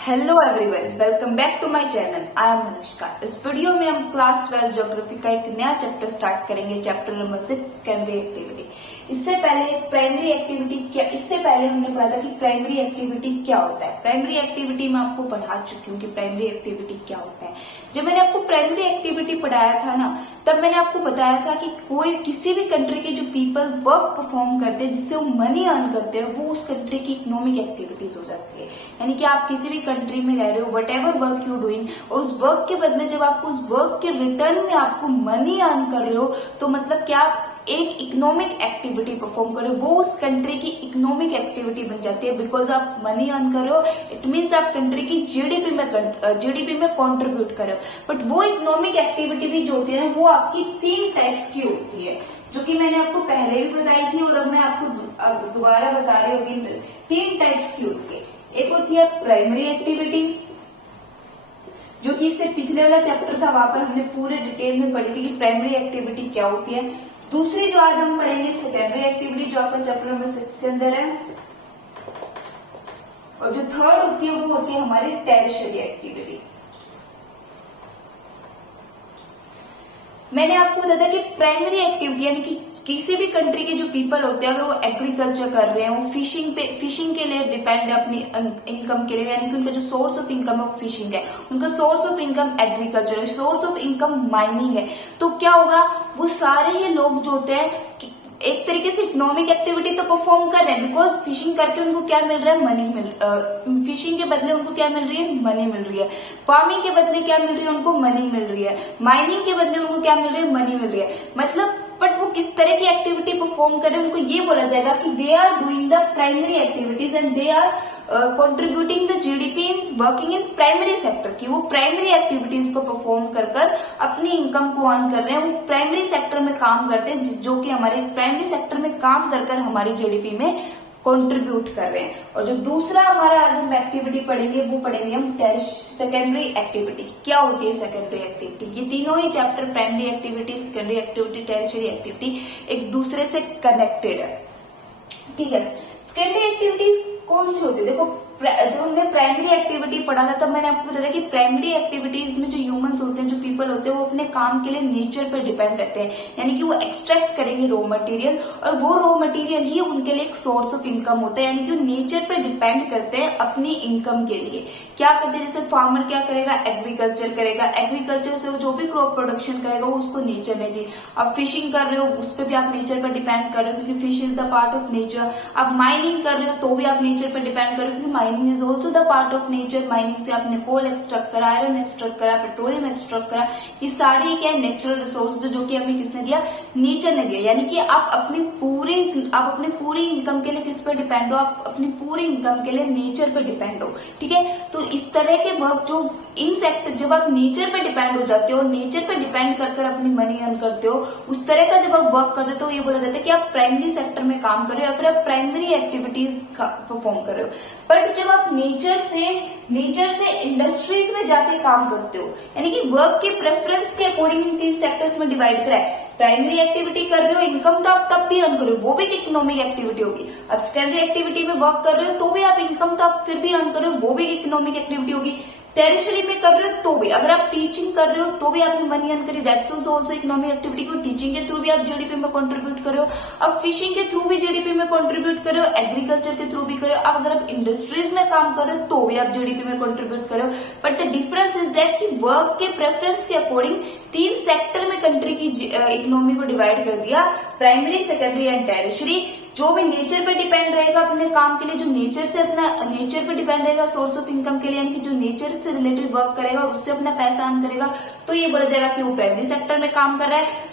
Hello everyone, welcome back to my channel. I am Anushka. इस video में हम class 12 geography का एक नया चैप्टर स्टार्ट करेंगे, चैप्टर नंबर 6 सेकेंडरी एक्टिविटी। इससे पहले हमने पढ़ा था कि प्राइमरी एक्टिविटी क्या होता है। प्राइमरी एक्टिविटी मैं आपको पढ़ा चुकी हूँ कि प्राइमरी एक्टिविटी क्या होता है। जब मैंने आपको प्राइमरी एक्टिविटी पढ़ाया था ना, तब मैंने आपको बताया था कि कोई किसी भी कंट्री के जो पीपल वर्क परफॉर्म करते हैं जिससे वो मनी अर्न करते हैं, वो उस कंट्री की इकोनॉमिक एक्टिविटीज हो जाती है। यानी कि आप किसी भी कंट्री में रह रहे हो, what ever work you doing, और उस वर्क के बदले जब आपको उस वर्क के रिटर्न में आपको मनी अर्न कर रहे हो, तो मतलब क्या आप एक इकोनॉमिक एक्टिविटी परफॉर्म कर रहे हो, वो उस कंट्री की इकोनॉमिक एक्टिविटी बन जाती है। बिकॉज आप मनी अर्न कर रहे हो, इट मीन्स आप कंट्री की जीडीपी में कंट्रीब्यूट कर रहे हो। बट वो इकोनॉमिक एक्टिविटी भी जो होती है ना, वो आपकी 3 टाइप्स की होती है, जो कि मैंने आपको पहले भी बताई थी और अब मैं आपको दोबारा बता रही हूँ। 3 टाइप्स की होती है। एक होती है प्राइमरी एक्टिविटी, जो कि इससे पिछले वाला चैप्टर था, वहां पर हमने पूरे डिटेल में पढ़ी थी कि प्राइमरी एक्टिविटी क्या होती है। दूसरी जो आज हम पढ़ेंगे सेकेंडरी एक्टिविटी, जो आपका चैप्टर नंबर 6 के अंदर है। और जो थर्ड होती है वो होती है हमारी टेरिशरी एक्टिविटी। मैंने आपको बताया कि प्राइमरी एक्टिविटी यानी कि किसी भी कंट्री के जो पीपल होते हैं, अगर वो एग्रीकल्चर कर रहे हैं, वो फिशिंग के लिए डिपेंड है अपनी इनकम के लिए, यानी कि उनका जो सोर्स ऑफ इनकम है वो फिशिंग है, उनका सोर्स ऑफ इनकम एग्रीकल्चर है, सोर्स ऑफ इनकम माइनिंग है। तो क्या होगा, वो सारे ही लोग जो होते हैं एक तरीके से इकोनॉमिक एक्टिविटी तो परफॉर्म कर रहे हैं, बिकॉज फिशिंग करके उनको क्या मिल रहा है, फिशिंग के बदले उनको क्या मिल रही है, मनी मिल रही है। फार्मिंग के बदले क्या मिल रही है, उनको मनी मिल रही है। माइनिंग के बदले उनको क्या मिल रही है, मनी मिल रही है। मतलब बट वो किस तरह की एक्टिविटी परफॉर्म कर रहे हैं, उनको ये बोला जाएगा कि they are doing the primary activities and they are contributing the GDP in working in primary sector, की वो प्राइमरी एक्टिविटीज को परफॉर्म कर अपनी इनकम को अर्न कर रहे हैं। वो प्राइमरी सेक्टर में काम करते हैं, जो कि हमारे प्राइमरी सेक्टर में काम कर हमारी जीडीपी में कंट्रीब्यूट कर रहे हैं। और जो दूसरा हमारा आज हम एक्टिविटी पढ़ेंगे, वो पढ़ेंगे हम सेकेंडरी एक्टिविटी। क्या होती है सेकेंडरी एक्टिविटी? ये तीनों ही chapter, primary activity, secondary activity, tertiary activity, एक दूसरे से कनेक्टेड है। ठीक है, सेकेंडरी एक्टिविटीज कौन सी होती है? देखो, जो हमने प्राइमरी एक्टिविटी पढ़ा था, तब मैंने आपको बताया कि प्राइमरी एक्टिविटीज में जो ह्यूमंस होते हैं, जो पीपल होते हैं, वो अपने काम के लिए नेचर पर डिपेंड रहते हैं। यानी कि वो एक्सट्रैक्ट करेंगे रॉ मटेरियल, और वो रॉ मटेरियल ही उनके लिए एक सोर्स ऑफ इनकम होता है। यानी कि वो नेचर पर डिपेंड करते हैं अपनी इनकम के लिए। क्या करते हैं, जैसे फार्मर क्या करेगा, एग्रीकल्चर करेगा, एग्रीकल्चर से वो जो भी क्रॉप प्रोडक्शन करेगा वो उसको नेचर ने दी। आप फिशिंग कर रहे हो, उस पर भी आप नेचर पर डिपेंड कर रहे हो, क्योंकि fish is the part of nature. आप माइनिंग कर रहे हो तो भी आप नेचर पर डिपेंड कर रहे हो, क्योंकि mining is also the part of nature. Mining से आपने कोल एक्सट्रैक्ट करा, आयरन एक्सट्रैक्ट करा, पेट्रोलियम एक्सट्रैक्ट करा, ये सारी क्या है, नेचुरल रिसोर्स जो कि हमें किसने दिया, नेचर ने दिया। यानी कि आप अपनी पूरी इनकम के लिए किस पर डिपेंड हो, आप अपनी पूरी इनकम के लिए नेचर पर डिपेंड हो। ठीक है, तो इस तरह के वर्क जो इन सेक्टर, जब आप नेचर पे डिपेंड हो जाते हो, नेचर पे डिपेंड कर अपनी मनी अर्न करते हो, उस तरह का जब आप वर्क करते हो, तो ये बोला जाता है कि आप प्राइमरी सेक्टर में काम कर रहे हो या फिर आप प्राइमरी एक्टिविटीज परफॉर्म कर रहे हो। बट जब आप नेचर से इंडस्ट्रीज में जाके काम करते हो, यानी कि वर्क के प्रेफरेंस के अकॉर्डिंग इन 3 सेक्टर्स में डिवाइड करा है। प्राइमरी एक्टिविटी कर रहे हो, इनकम तो आप तब भी अर्न करो, वो भी इकोनॉमिक एक्टिविटी होगी। अब सेकेंडरी एक्टिविटी में वर्क कर रहे हो तो भी आप इनकम तो आप फिर भी अर्न कर रहे हो, वो भी इकोनॉमिक एक्टिविटी होगी। टेरिशरी में कर रहे हो तो भी, अगर आप टीचिंग कर रहे हो तो भी आपने मनी अर्न करी, दैट्स ऑल्सो इकोनॉमिक एक्टिविटी। को टीचिंग के थ्रू भी आप जीडीपी में कंट्रीब्यूट कर रहे हो। अब फिशिंग के थ्रू भी जीडीपी में कंट्रीब्यूट कर रहे हो, एग्रीकल्चर के थ्रू भी कर रहे हो। अब अगर आप इंडस्ट्रीज में काम कर रहे हो तो भी आप जीडीपी में कंट्रीब्यूट कर रहे हो। But the difference is that कि वर्क के प्रेफरेंस के अकॉर्डिंग 3 सेक्टर में कंट्री की इकोनॉमी को डिवाइड कर दिया, प्राइमरी, सेकेंडरी एंड टेरिशरी। जो भी नेचर पे डिपेंड रहेगा अपने काम के लिए, जो नेचर पे डिपेंड रहेगा सोर्स ऑफ इनकम के लिए, यानी कि जो नेचर से रिलेटेड वर्क करेगा और उससे अपना पैसा अर्न करेगा, तो ये बोला जाएगा कि वो प्राइमरी सेक्टर में काम कर रहा है।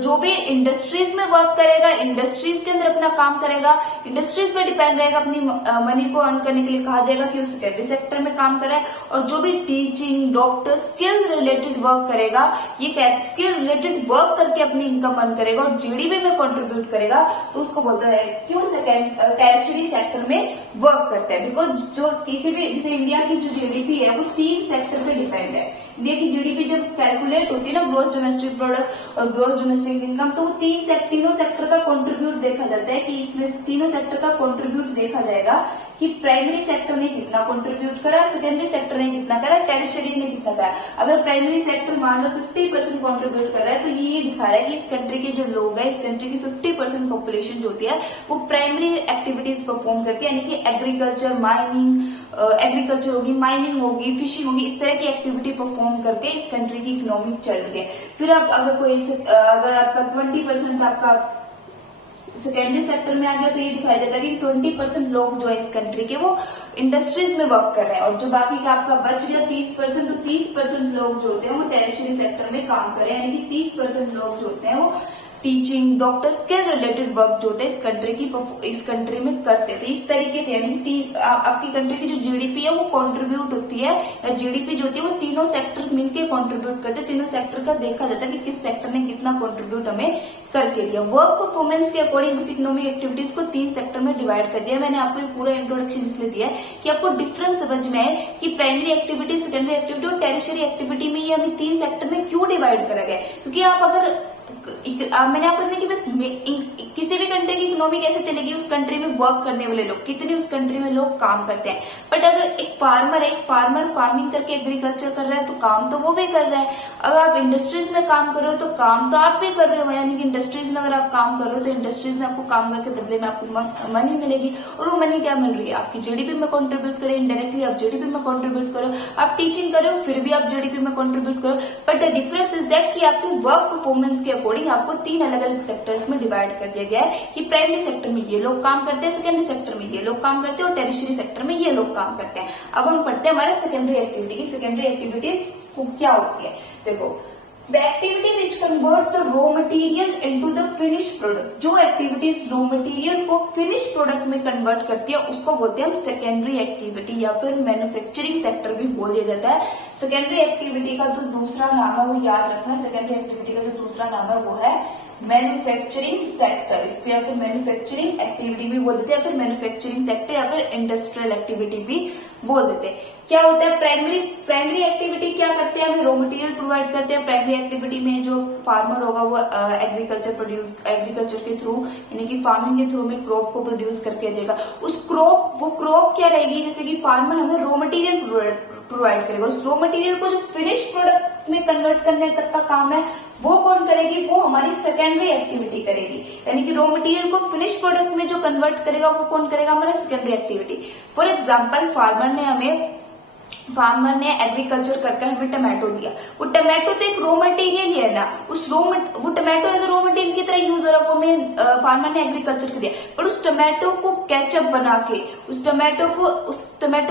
जो भी इंडस्ट्रीज में वर्क करेगा, इंडस्ट्रीज के अंदर अपना काम करेगा, इंडस्ट्रीज पे डिपेंड रहेगा अपनी मनी को अर्न करने के लिए, कहा जाएगा कि वो सेकेंडरी सेक्टर में काम कर रहा है। और जो भी teaching, doctor, skill related work करेगा, ये स्किल रिलेटेड वर्क करके अपनी इनकम अर्न करेगा और जीडीपी में कंट्रीब्यूट करेगा, तो उसको बोलता है कि वो टेरिशरी सेक्टर में वर्क करता है। बिकॉज जो किसी भी, जैसे इंडिया की जो जीडीपी है वो 3 सेक्टर पे डिपेंड है। इंडिया की जीडीपी जब कैलकुलेट होती है ना, ग्रोस डोमेस्टिक प्रोडक्ट और ग्रोस डोमेस्टिक इनकम, तो वो तीनों सेक्टर का कंट्रीब्यूट देखा जाता है कि इसमें तीनों सेक्टर का कंट्रीब्यूट देखा जाएगा कि प्राइमरी सेक्टर ने कितना कंट्रीब्यूट करा, सेकेंडरी सेक्टर ने कितना करा, टेरिशरी ने कितना करा। अगर प्राइमरी सेक्टर मान लो 50% कंट्रीब्यूट कर रहा है तो ये दिखा रहा है कि इस कंट्री के जो लोग हैं, इस कंट्री की 50% पॉपुलेशन जो होती है वो प्राइमरी एक्टिविटीज परफॉर्म करती है, यानी कि एग्रीकल्चर, माइनिंग, एग्रीकल्चर होगी, माइनिंग होगी, फिशिंग होगी, इस तरह की एक्टिविटी परफॉर्म करके इस कंट्री की इकोनॉमी चल रही है। फिर अब अगर आपका 20% आपका सेकेंडरी सेक्टर में आ गया तो ये दिखाई देता है कि 20% लोग जो है इस कंट्री के वो इंडस्ट्रीज में वर्क कर रहे हैं, और जो बाकी का आपका बच गया 30%, तो 30% लोग जो होते हैं वो टेरिशरी सेक्टर में काम कर रहे हैं, यानी कि 30% लोग जो होते हैं वो teaching, doctor, skill related work जो होता है इस कंट्री में करते हैं। तो इस तरीके से यानी कि आपकी कंट्री की जो जीडीपी है वो कंट्रीब्यूट होती है, या जीडीपी जो होती है वो तीनों सेक्टर मिलके कंट्रीब्यूट करते हैं। तीनों सेक्टर का देखा जाता है कि किस सेक्टर ने कितना कंट्रीब्यूट हमें करके दिया। वर्क परफॉर्मेंस के अकॉर्डिंग इस इकोनॉमिक एक्टिविटीज को 3 सेक्टर में डिवाइड कर दिया। मैंने आपको पूरा इंट्रोडक्शन इसलिए दिया है कि आपको डिफरेंस समझ में आए कि प्राइमरी एक्टिविटी, सेकेंडरी एक्टिविटी और टेरिशरी एक्टिविटी में ये हमें 3 सेक्टर में क्यों डिवाइड करा गया। क्योंकि आप अगर मैंने आपको बताया कि बस किसी भी कंट्री की इकोनॉमी कैसे चलेगी, उस कंट्री में वर्क करने वाले लोग कितने उस कंट्री में लोग काम करते हैं। बट अगर एक फार्मर है, एक फार्मर फार्मिंग करके एग्रीकल्चर कर रहा है तो काम तो वो भी कर रहा है। अगर आप इंडस्ट्रीज में काम कर रहे हो तो काम तो आप भी कर रहे हो, यानी कि इंडस्ट्रीज में अगर आप काम कर रहे हो तो इंडस्ट्रीज में आपको काम करके बदले में आपको मनी मिलेगी, और वो मनी क्या मिल रही है, आपकी जीडीपी में कंट्रीब्यूट करे, इनडायरेक्टली आप जीडीपी में कंट्रीब्यूट करो। आप टीचिंग कर रहे हो फिर भी आप जीडीपी में कंट्रीब्यूट करो। But the difference is that कि आपकी वर्क परफॉर्मेंस के अकॉर्डिंग आपको 3 अलग अलग सेक्टर्स में डिवाइड कर दिया गया है कि प्राइमरी सेक्टर में ये लोग काम करते हैं, सेकेंडरी सेक्टर में ये लोग काम करते हैं, और टेरिशरी सेक्टर में ये लोग काम करते हैं। अब हम पढ़ते हैं हमारे सेकेंडरी एक्टिविटी की। सेकेंडरी एक्टिविटीज क्या होती है, देखो, the activity which convert the raw material into the finish product. जो एक्टिविटीज रॉ मटेरियल को फिनिश प्रोडक्ट में कन्वर्ट करती है उसको बोलते हैं हम सेकेंडरी एक्टिविटी, या फिर मैन्युफैक्चरिंग सेक्टर भी बोल दिया जाता है। सेकेंडरी एक्टिविटी का जो दूसरा नाम है वो याद रखना, सेकेंडरी एक्टिविटी का जो दूसरा नाम है वो है मैन्युफैक्चरिंग सेक्टर। इसको या फिर मैन्युफैक्चरिंग एक्टिविटी भी बोल देते हैं, या फिर मैन्युफैक्चरिंग सेक्टर, या फिर इंडस्ट्रियल एक्टिविटी भी बोल देते हैं। क्या होता है प्राइमरी एक्टिविटी, क्या करते हैं, हमें रॉ मटेरियल प्रोवाइड करते हैं। प्राइमरी एक्टिविटी में जो फार्मर होगा वो एग्रीकल्चर के थ्रू, यानी कि फार्मिंग के थ्रू में क्रॉप को प्रोड्यूस करके देगा। वो क्रॉप क्या रहेगी, जैसे कि फार्मर हमें रॉ मटेरियल प्रोवाइड करेगा। उस रॉ मटेरियल को जो फिनिश प्रोडक्ट में कन्वर्ट करने तक का काम है वो कौन करेगी, वो हमारी सेकेंडरी एक्टिविटी करेगी। यानी कि रॉ मटेरियल को फिनिश प्रोडक्ट में जो कन्वर्ट करेगा वो कौन करेगा, हमारा secondary activity. For example farmer ने एग्रीकल्चर करके हमें टमाटो दिया। वो टमाटो तो एक रॉ मटेरियल ही है ना, वो टमाटो एज रॉ मटेरियल की तरह यूज हो रहा है, वो हमें फार्मर ने एग्रीकल्चर को दिया। पर उस टमाटो को केचप बना के, उस टमाटो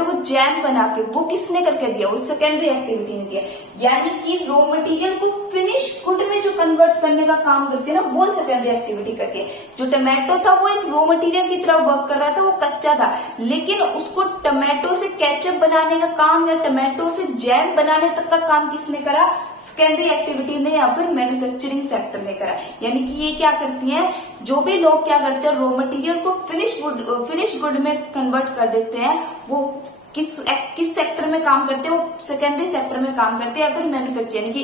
को जैम बना के वो किसने करके दिया, उस सेकेंडरी एक्टिविटी ने दिया। यानी कि रॉ मटेरियल को फिनिश गुड में जो कन्वर्ट करने का काम करती है ना, वो सेकेंडरी एक्टिविटी करती है। जो टमाटो था वो एक रॉ मटेरियल की तरह वर्क कर रहा था, वो कच्चा था, लेकिन उसको टमाटो से केचप बनाने का काम या टमाटो से जैम बनाने तक का काम किसने करा, सेकेंडरी एक्टिविटी ने या फिर मैन्युफैक्चरिंग सेक्टर ने करा। यानी कि ये क्या करती हैं, जो भी लोग क्या करते हैं, रॉ मटेरियल को फिनिश गुड में कन्वर्ट कर देते हैं, वो किस सेक्टर में काम करते हैं, वो सेकेंडरी सेक्टर में काम करते हैं, या फिर मैन्युफैक्चर, यानी कि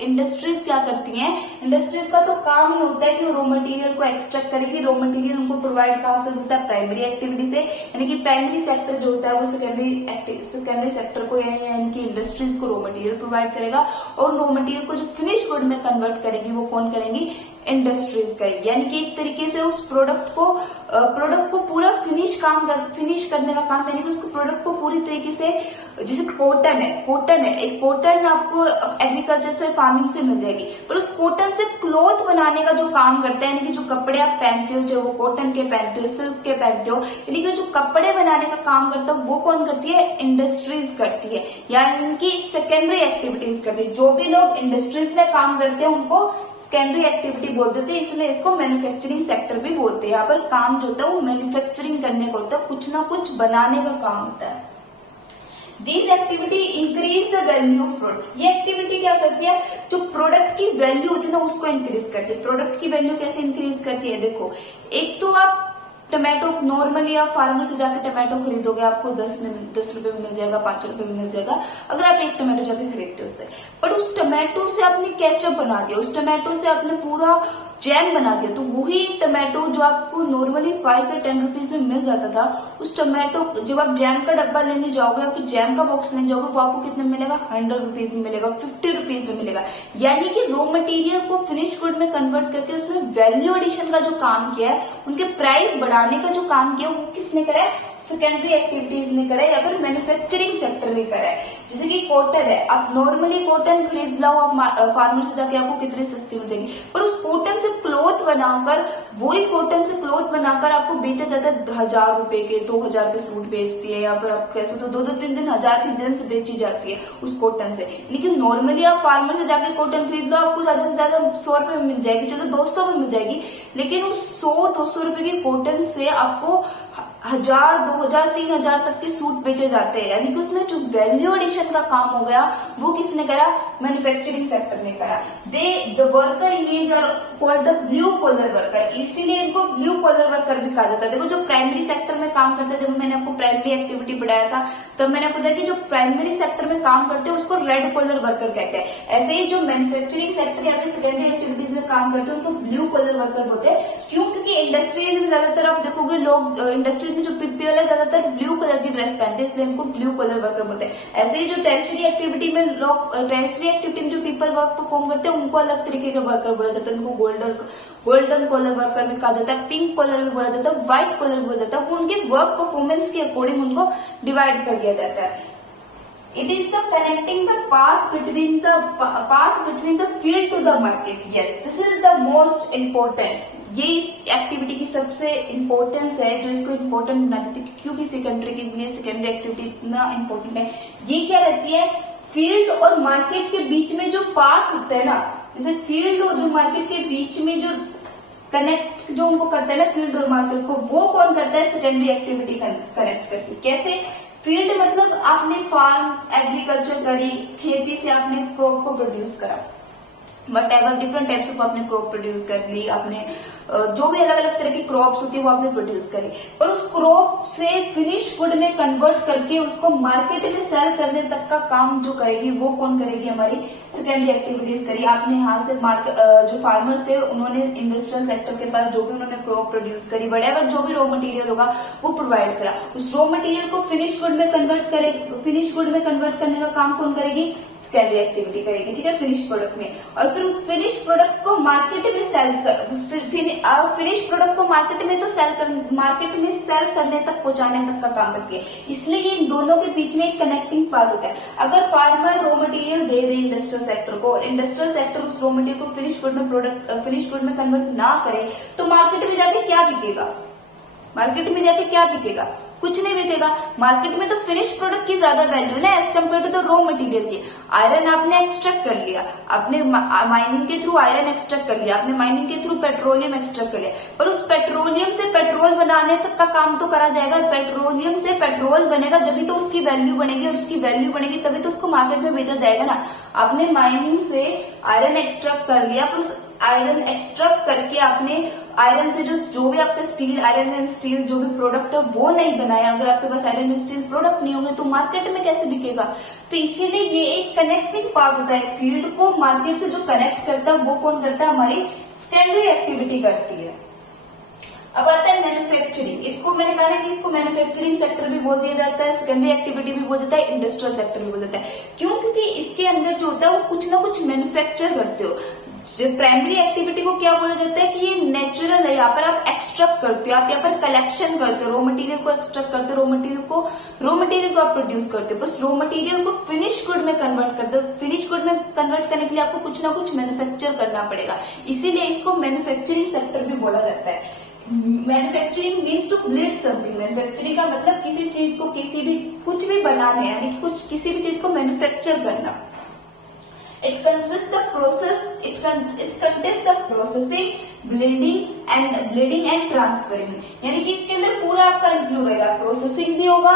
इंडस्ट्रीज क्या करती हैं, इंडस्ट्रीज का तो काम ही होता है कि वो रॉ मटेरियल को एक्सट्रैक्ट करेगी। रॉ मटेरियल उनको प्रोवाइड कहाँ से होता है, प्राइमरी एक्टिविटी से। यानी कि प्राइमरी सेक्टर जो होता है वो सेकेंडरी सेक्टर को यानी कि इंडस्ट्रीज को रॉ मटेरियल प्रोवाइड करेगा, और रॉ मटेरियल को जो फिनिश गुड में कन्वर्ट करेगी वो कौन करेंगी, इंडस्ट्रीज करेगी। यानी कि एक तरीके से उस प्रोडक्ट को पूरा फिनिश करने का काम, यानी कि उसको प्रोडक्ट को पूरी तरीके से, जैसे कॉटन है, एक कॉटन आपको एग्रीकल्चर से, फार्मिंग से मिल जाएगी, पर उस कॉटन से क्लॉथ बनाने का जो काम करता है, यानी कि जो कपड़े आप पहनते हो, चाहे वो कॉटन के पहनते हो, सिल्क के पहनते हो, यानी कि जो कपड़े बनाने का काम करता है वो कौन करती है, इंडस्ट्रीज करती है, यानी कि सेकेंडरी एक्टिविटीज करती है। जो भी लोग इंडस्ट्रीज में काम करते हैं उनको सेकेंडरी एक्टिविटी बोल देते हैं, इसलिए इसको मैन्युफैक्चरिंग सेक्टर भी बोलते हैं। यहाँ पर काम जो होता है वो मैन्युफैक्चरिंग करने का होता है, कुछ ना कुछ बनाने का काम होता है। These activity increase the value of product। ये एक्टिविटी क्या करती है, जो प्रोडक्ट की वैल्यू होती है ना उसको इंक्रीज करती है। प्रोडक्ट की वैल्यू कैसे इंक्रीज करती है, देखो, एक तो आप टमाटो नॉर्मली आप फार्मर से जाके टमाटो खरीदोगे, आपको 10 रुपए में मिल जाएगा, 5 रुपए में मिल जाएगा अगर आप एक टमाटो जाके खरीदते हो उससे। पर उस टमाटो से आपने केचप बना दिया, उस टमाटो से आपने पूरा जैम बना दिया, तो वही टमाटो जो आपको नॉर्मली 5 या 10 रुपीज में मिल जाता था, उस टमाटो जब आप जैम का डब्बा लेने जाओगे या फिर जैम का बॉक्स लेने जाओगे, वो आपको कितने में मिलेगा? 100 रुपीज में मिलेगा, 50 रुपीज में मिलेगा। यानी कि रॉ मटेरियल को फिनिश गुड में कन्वर्ट करके उसमें वैल्यू एडिशन का जो काम किया है, उनके प्राइस बढ़ाने का जो काम किया, वो किसने करा है? सेकेंडरी एक्टिविटीज ने करा है या फिर मैन्युफैक्चरिंग सेक्टर ने करा है। जैसे कि कॉटन है, आप नॉर्मली कॉटन खरीद लाओ आप फार्मर से जाके, आपको कितनी सस्ती मिल जाएगी, पर उस कॉटन से क्लॉथ बनाकर, वही कॉटन से क्लॉथ बनाकर आपको बेचा जाता है 1000 रुपए के, 2000 के सूट बेचती है, या फिर आप कैसे तो 2-3 हजार की जींस बेची जाती है उस कॉटन से। लेकिन नॉर्मली आप फार्मर से जाके कॉटन खरीद लो, आपको ज्यादा से ज्यादा 100 रुपए में मिल जाएगी, चलो 200 में मिल जाएगी, लेकिन उस 100-200 रुपए की कॉटन से आपको 1000, 2000, 3000 तक के सूट बेचे जाते हैं। यानी कि उसमें जो वैल्यू एडिशन का काम हो गया, वो किसने करा? मैन्युफैक्चरिंग सेक्टर ने करा। The worker engage are called the blue collar worker, इसीलिए इनको ब्लू कॉलर वर्कर भी कहा जाता है। देखो जो प्राइमरी सेक्टर में काम करते हैं, जब मैंने आपको प्राइमरी एक्टिविटी पढ़ाया था तब मैंने आपको बताया कि जो प्राइमरी सेक्टर में काम करते हैं उसको रेड कॉलर वर्कर कहते हैं। ऐसे ही जो मैन्युफैक्चरिंग सेक्टर या फिर सेकेंडरी एक्टिविटीज में काम करते हैं उनको ब्लू कॉलर वर्कर बोलते हैं। क्यों? क्योंकि इंडस्ट्रीज में ज्यादातर आप देखोगे लोग इंडस्ट्रीज में जो पीपल है ज्यादातर ब्लू कलर की ड्रेस पहनते हैं, इसलिए इनको ब्लू कलर वर्कर बोलते हैं। ऐसे ही जो टेरिटरी एक्टिविटी में लोग, टेरिटरी एक्टिविटी में जो पीपल वर्क परफॉर्म करते हैं उनको अलग तरीके के वर्कर बोला जाता है, उनको गोल्डन कॉलर वर्कर भी कहा जाता है, पिंक कॉलर भी बोला जाता है, व्हाइट कॉलर भी बोला जाता है। वो उनके वर्क परफॉर्मेंस के अकॉर्डिंग उनको डिवाइड कर दिया जाता है। It is the connecting the path between the field to the market. Yes, this is the most important. ये इस एक्टिविटी की सबसे इम्पोर्टेंस है जो इसको इम्पोर्टेंट बना देती है। क्यों किसी कंट्री के लिए सेकेंडरी एक्टिविटी इतना इम्पोर्टेंट है? ये क्या रहती है? फील्ड और मार्केट के बीच में जो पाथ होता है ना, जैसे फील्ड और जो मार्केट के बीच में जो कनेक्ट जो उनको करता है ना, फील्ड और मार्केट को, वो कौन करता है? सेकेंडरी एक्टिविटी कनेक्ट करती है। कैसे? फील्ड मतलब आपने फार्म एग्रीकल्चर करी, खेती से आपने क्रॉप को प्रोड्यूस करा, what ever different types of आपने क्रॉप प्रोड्यूस कर ली, आपने जो भी अलग अलग तरह की क्रॉप्स होती है वो आपने प्रोड्यूस करी, पर उस क्रॉप से फिनिश गुड में कन्वर्ट करके उसको मार्केट में सेल करने तक का काम जो करेगी वो कौन करेगी? हमारी सेकेंडरी एक्टिविटीज करी। आपने यहाँ से मार्केट जो फार्मर्स थे उन्होंने इंडस्ट्रियल सेक्टर के पास जो भी उन्होंने क्रॉप प्रोड्यूस करी, वट एवर जो भी रॉ मटेरियल होगा वो प्रोवाइड करा, उस रॉ मटेरियल को फिनिश गुड में कन्वर्ट करे, फिनिश गुड में कन्वर्ट करने का काम कौन करेगी? सेकेंडरी एक्टिविटी करेगी, ठीक है, फिनिश प्रोडक्ट में। और फिर उस फिनिश प्रोडक्ट को मार्केट में सेल कर, फिनिश प्रोडक्ट को मार्केट में तो मार्केट में सेल करने तक पहुंचाने तक का काम करती है। इसलिए इन दोनों के बीच में एक कनेक्टिंग पाथ होता है। अगर फार्मर रॉ मटेरियल दे इंडस्ट्रियल सेक्टर को और इंडस्ट्रियल सेक्टर उस रॉ मटेरियल को फिनिश गुड में कन्वर्ट ना करे, तो मार्केट में जाके क्या बिकेगा? मार्केट में जाके क्या बिकेगा? कुछ नहीं बिकेगा। मार्केट में तो फिनिश प्रोडक्ट की ज्यादा वैल्यू ना as compare to the raw material की। आयरन आपने एक्सट्रैक्ट कर लिया, आपने माइनिंग के थ्रू आयरन एक्सट्रैक्ट कर लिया, आपने माइनिंग के थ्रू पेट्रोलियम एक्सट्रैक्ट कर लिया, पर उस पेट्रोलियम से पेट्रोल बनाने तक का काम तो करा जाएगा। पेट्रोलियम से पेट्रोल बनेगा जब भी तो उसकी वैल्यू बनेगी, और उसकी वैल्यू बनेगी तभी तो उसको मार्केट में बेचा जाएगा ना। आपने माइनिंग से आयरन एक्सट्रैक्ट कर लिया, पर उस आयरन एक्सट्रैक्ट करके आपने आयरन से जो भी आपका स्टील, आयरन एंड स्टील जो भी प्रोडक्ट है वो नहीं बनाया। अगर आपके पास आयरन एंड स्टील प्रोडक्ट नहीं होंगे तो मार्केट में कैसे बिकेगा? तो इसीलिए ये एक कनेक्टिंग पार्ट होता है। फील्ड को मार्केट से जो कनेक्ट करता है वो कौन करता है? हमारी सेकेंडरी एक्टिविटी करती है। अब आता है मैन्युफैक्चरिंग। इसको मैंने कहा ना कि इसको मैन्युफैक्चरिंग सेक्टर भी बोल दिया जाता है, सेकेंडरी एक्टिविटी भी बोल देता है, इंडस्ट्रियल सेक्टर भी बोल देता है। क्यों? क्योंकि इसके अंदर जो होता है वो कुछ ना कुछ मैन्युफैक्चर करते हो। जो प्राइमरी एक्टिविटी को क्या बोला जाता है कि ये नेचुरल है, यहाँ पर आप एक्सट्रैक्ट करते हो, आप यहाँ पर कलेक्शन करते हो, रॉ मटेरियल को एक्सट्रैक्ट करते हो, रॉ मटेरियल को आप प्रोड्यूस करते हो, बस रॉ मटेरियल को फिनिश गुड में कन्वर्ट करते हो। फिनिश गुड में कन्वर्ट करने के लिए आपको कुछ ना कुछ मैन्युफैक्चर करना पड़ेगा, इसीलिए इसको मैन्युफैक्चरिंग सेक्टर भी बोला जाता है। Manufacturing means to build something. Manufacturing का मतलब किसी चीज को, कुछ भी बनाने, यानी कि किसी भी चीज को मैन्युफैक्चर करना। It consists the processing, bleeding and transferring। यानी कि इसके अंदर पूरा आपका इंक्लूड होगा। प्रोसेसिंग भी होगा,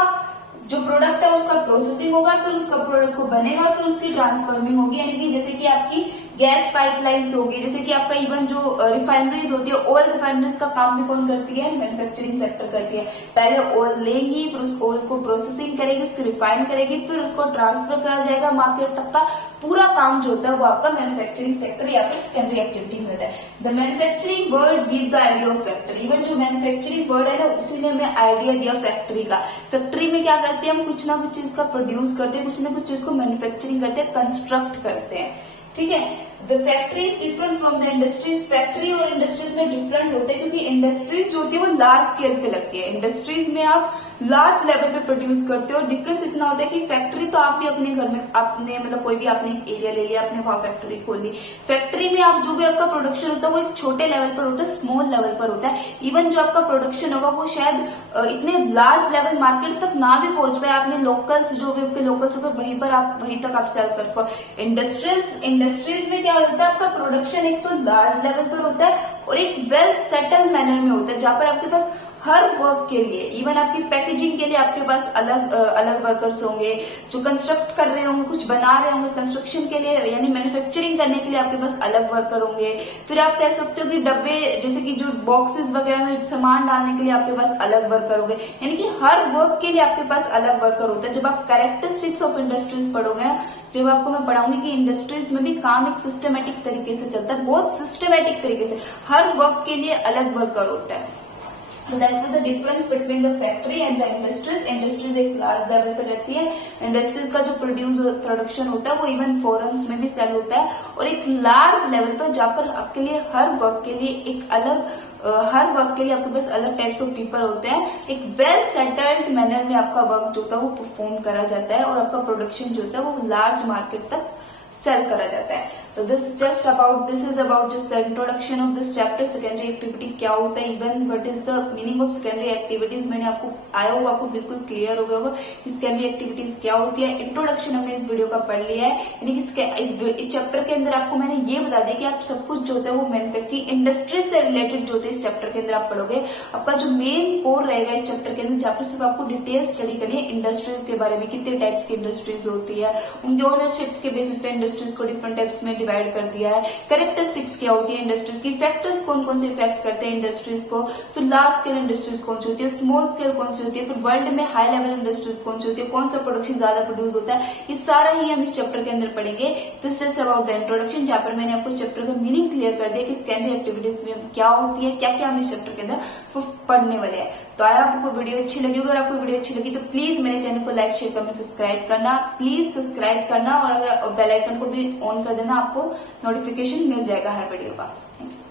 जो प्रोडक्ट है उसका प्रोसेसिंग होगा, फिर उसका प्रोडक्ट को बनेगा, फिर उसकी ट्रांसफॉर्मिंग होगी। यानी कि जैसे कि आपकी गैस पाइपलाइंस होगी, जैसे कि आपका इवन जो रिफाइनरीज होती है, ऑयल रिफाइनरीज का काम भी कौन करती है? मैन्युफैक्चरिंग सेक्टर करती है। पहले ऑयल लेंगी, फिर उस ऑयल को प्रोसेसिंग करेगी, उसको रिफाइन करेगी, फिर उसको ट्रांसफर करा जाएगा मार्केट तक का पूरा काम जो होता है वो आपका मैन्युफैक्चरिंग सेक्टर या फिर सेकेंडरी एक्टिविटी में होता है। The manufacturing word give the idea of factory. Even जो मैन्युफैक्चरिंग वर्ड है ना, उसी ने हमें आइडिया दिया फैक्ट्री का। फैक्ट्री में क्या करते हैं हम? कुछ ना कुछ चीज का प्रोड्यूस करते हैं, कुछ ना कुछ चीज को मैन्युफैक्चरिंग करते हैं, कंस्ट्रक्ट करते हैं, ठीक है। The factory is different from the industries. Factory और इंडस्ट्रीज में डिफरेंट होते हैं, क्योंकि इंडस्ट्रीज जो होती है वो लार्ज स्केल पे लगती है। इंडस्ट्रीज में आप लार्ज लेवल पे प्रोड्यूस करते हो। डिफरेंस इतना होता है कि फैक्ट्री तो आप भी अपने घर में, अपने मतलब कोई भी आपने एरिया ले लिया, आपने वहां फैक्ट्री खोल दी। फैक्ट्री में आप जो भी आपका प्रोडक्शन होता है वो एक छोटे लेवल पर होता है, स्मॉल लेवल पर होता है। इवन जो आपका प्रोडक्शन होगा वो शायद इतने लार्ज लेवल मार्केट तक ना भी पहुंच पाए। आपने लोकल्स जो भी आपके लोकल्स होगा वहीं तक आप सेल कर सको। इंडस्ट्रीज में क्या होता है? आपका प्रोडक्शन एक तो लार्ज लेवल पर होता है और एक वेल सेटल मैनर में होता है, जहां पर आपके पास हर वर्क के लिए, इवन आपकी पैकेजिंग के लिए आपके पास अलग अलग वर्कर्स होंगे, जो कंस्ट्रक्ट कर रहे होंगे, कुछ बना रहे होंगे, कंस्ट्रक्शन के लिए यानी मैन्युफैक्चरिंग करने के लिए आपके पास अलग वर्कर होंगे। फिर आप कह सकते हो कि डब्बे, जैसे कि जो बॉक्सेस वगैरह में सामान डालने के लिए आपके पास अलग वर्कर होंगे, यानी कि हर वर्क के लिए आपके पास अलग वर्कर होता है। जब आप कैरेक्टरिस्टिक्स ऑफ इंडस्ट्रीज पढ़ोगे ना, जब आपको मैं पढ़ाऊंगी कि इंडस्ट्रीज में भी काम एक सिस्टमेटिक तरीके से चलता है, बहुत सिस्टमेटिक तरीके से, हर वर्क के लिए अलग वर्कर होता है। So that was the difference between the factory and the industries. Industries एक लार्ज लेवल पर रहती है। इंडस्ट्रीज का जो प्रोडक्शन होता है वो इवन फॉरेन्स में भी सेल होता है, और एक लार्ज लेवल पर जहाँ पर आपके लिए हर वर्क के लिए एक अलग हर वर्क के लिए आपके पास अलग टाइप्स ऑफ पीपल होते हैं। एक वेल सेटल्ड मैनर में आपका वर्क जो होता है वो परफॉर्म करा जाता है, और आपका प्रोडक्शन जो होता है वो लार्ज मार्केट तक सेल करा जाता है। तो this is about just the introduction of this chapter. Secondary activity क्या होता है, even what is the meaning of secondary activities. मैंने आपको आपको बिल्कुल क्लियर हो गया होगा कि सेकेंडरी एक्टिविटीज क्या होती है। इंट्रोडक्शन हमने इस वीडियो का पढ़ लिया है, यानी कि इस चैप्टर के अंदर आपको मैंने ये बता दिया कि आप सब कुछ जो होता है वो मैन्युफैक्चरिंग इंडस्ट्री से रिलेटेड जो होते हैं इस चैप्टर के अंदर आप पढ़ोगे। आपका जो मेन कोर रहेगा इस चैप्टर के अंदर, जहाँ पर सिर्फ आपको डिटेल स्टडी करनी है इंडस्ट्रीज के बारे में, कितने टाइप्स की इंडस्ट्रीज होती है, उनके ओनरशिप के बेसिस पे इंडस्ट्रीज को डिफरेंट टाइप्स में डिवाइड कर दिया है। कैरेक्टरिस्टिक्स क्या होती है इंडस्ट्रीज की, फैक्टर्स कौन कौन से इफेक्ट करते हैं इंडस्ट्रीज को, फिर लार्ज स्केल इंडस्ट्रीज कौन सी होती है, स्मॉल स्केल कौन सी होती है, फिर वर्ल्ड में हाई लेवल इंडस्ट्रीज कौन सी होती है, कौन सा प्रोडक्शन ज्यादा प्रोड्यूस होता है, ये सारा ही हम इस चैप्टर के अंदर पढ़ेंगे। This just about the introduction, जहां पर मैंने आपको चैप्टर का मीनिंग क्लियर कर दिया कि सेकेंडरी एक्टिविटीज में क्या होती है, क्या क्या हम इस चैप्टर के अंदर पढ़ने वाले हैं। तो आया आपको वीडियो अच्छी लगी, अगर आपको वीडियो अच्छी लगी तो प्लीज मेरे चैनल को लाइक शेयर कमेंट सब्सक्राइब करना, प्लीज सब्सक्राइब करना, और अगर बेल आइकन को भी ऑन कर देना, आपको नोटिफिकेशन मिल जाएगा हर वीडियो का। Thank you.